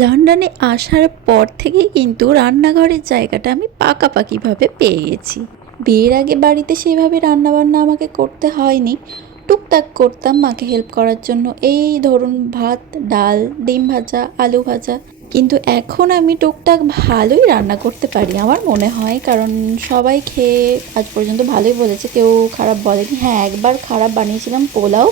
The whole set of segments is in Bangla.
লন্ডনে আসার পর থেকেই কিন্তু রান্নাঘরের জায়গাটা আমি পাকাপাকিভাবে পেয়ে গেছি। বিয়ের আগে বাড়িতে সেভাবে রান্নাবান্না আমাকে করতে হয়নি, টুকটাক করতাম মাকে হেল্প করার জন্য, এই ধরুন ভাত, ডাল, ডিম ভাজা, আলু ভাজা। কিন্তু এখন আমি টুকটাক ভালোই রান্না করতে পারি আমার মনে হয়, কারণ সবাই খেয়ে আজ পর্যন্ত ভালোই বলেছে, কেউ খারাপ বলেনি। হ্যাঁ, একবার খারাপ বানিয়েছিলাম, পোলাও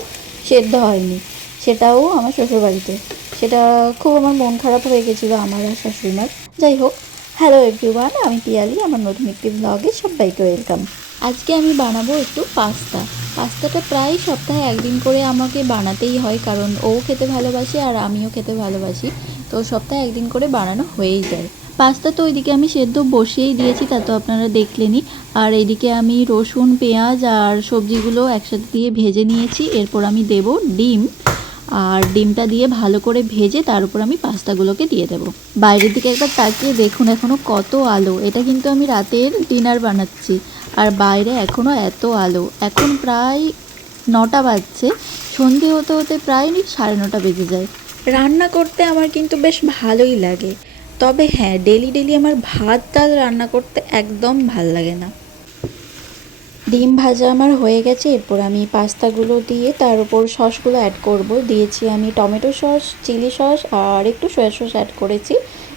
সেদ্ধ হয়নি, সেটাও আমার শ্বশুরবাড়িতে। সেটা খুব আমার মন খারাপ হয়ে গেছিলো আমার আর শাশুড়িমার। যাই হোক, হ্যালো এভরিওয়ান, আমি পিয়ালি, আমার নতুন একটি ব্লগে সবাইকে ওয়েলকাম। আজকে আমি বানাবো একটু পাস্তা। পাস্তাটা প্রায় সপ্তাহে একদিন করে আমাকে বানাতেই হয়, কারণ ও খেতে ভালোবাসে আর আমিও খেতে ভালোবাসি, তো সপ্তাহে একদিন করে বানানো হয়েই যায়। পাস্তা তো ওইদিকে আমি সেদ্ধ বসিয়েই দিয়েছি, তা তো আপনারা দেখলেনই। আর এইদিকে আমি রসুন, পেঁয়াজ আর সবজিগুলো একসাথে দিয়ে ভেজে নিয়েছি। এরপর আমি দেব ডিম, আর ডিমটা দিয়ে ভালো করে ভেজে তার উপর আমি পাস্তাগুলোকে দিয়ে দেবো। বাইরের দিকে একবার তাকিয়ে দেখুন, এখনও কত আলো। এটা কিন্তু আমি রাতের ডিনার বানাচ্ছি, আর বাইরে এখনও এত আলো। এখন প্রায় 9টা বাজছে, সন্ধে হতে হতে প্রায় 9:30 বেজে যায়। রান্না করতে আমার কিন্তু বেশ ভালোই লাগে, তবে হ্যাঁ, ডেলি ডেলি আমার ভাত ডাল রান্না করতে একদম ভাল লাগে না। ডিম ভাজা আমার হয়ে গেছে, এরপর আমি পাস্তাগুলো দিয়ে তার উপর সসগুলো অ্যাড করব। দিয়েছি আমি টমেটো সস, চিলি সস আর একটু সয়া সস অ্যাড করেছি।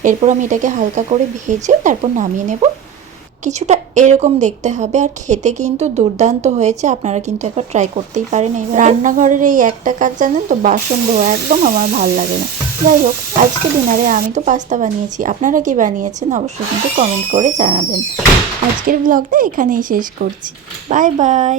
এরপর আমি এটাকে হালকা করে ভেজে তারপর নামিয়ে নেব। কিছুটা এরকম দেখতে হবে, আর খেতে কিন্তু দুর্দান্ত হয়েছে। আপনারা কিন্তু একবার ট্রাই করতেই পারেন। এই রান্নাঘরের এই একটা কাজ জানেন তো, বাসন ধোয়া, একদম আমার ভাল লাগে না। যাই হোক, আজকে ডিনারে আমি তো পাস্তা বানিয়েছি, আপনারা কি বানিয়েছেন অবশ্যই কিন্তু কমেন্ট করে জানাবেন। আজকের ব্লগটা এখানেই শেষ করছি। Bye bye.